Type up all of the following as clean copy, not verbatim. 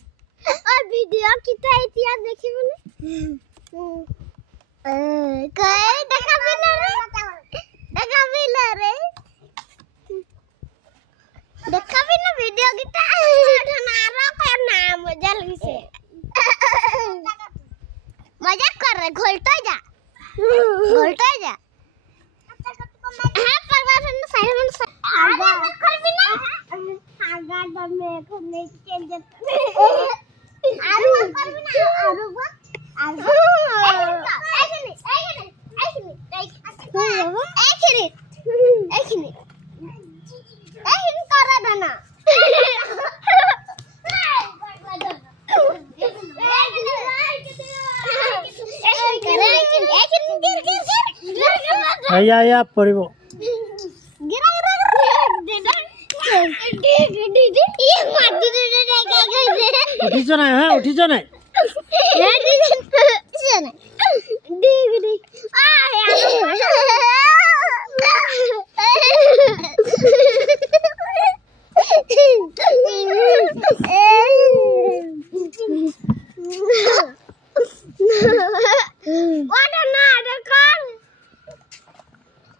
video कितना इतिहास देखी बोले कहे देखा भी ना रे देखा भी ना वीडियो कितना ढनारो करना मजा लगी से मजाक कर रहे घोलतो जा हां परवासन साइड में आगा कर भी ना आगा दम में घूमने चल जाता आरू कर भी ना आरू एक करा देना या पड़िबो उठीछ ना हां उठीछ ना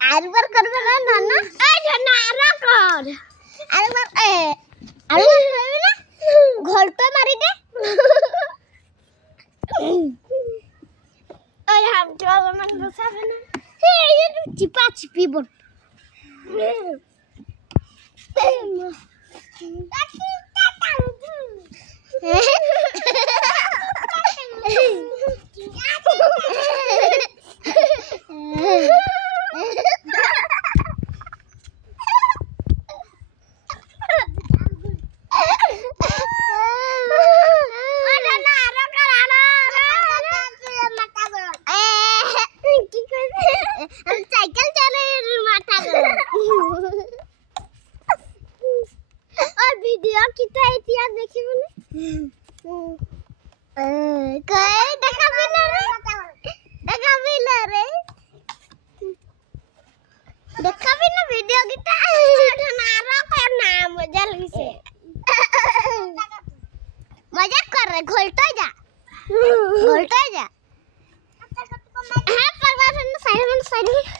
आरबर कर ना नाना ए जनारा कर आरबर ना घोलतो मारी दे ओए हम चल मन बसावे ना हे ये चिपा चिपी बोल साइकिल चले माथा और वीडियो कितना इतिहास देखी बोले कहे देखा भी ना रे देखा भी ना वीडियो कितना ढनारो करना मजा लगी से मजाक कर रहे घोलतो जा हां परवासन साइड में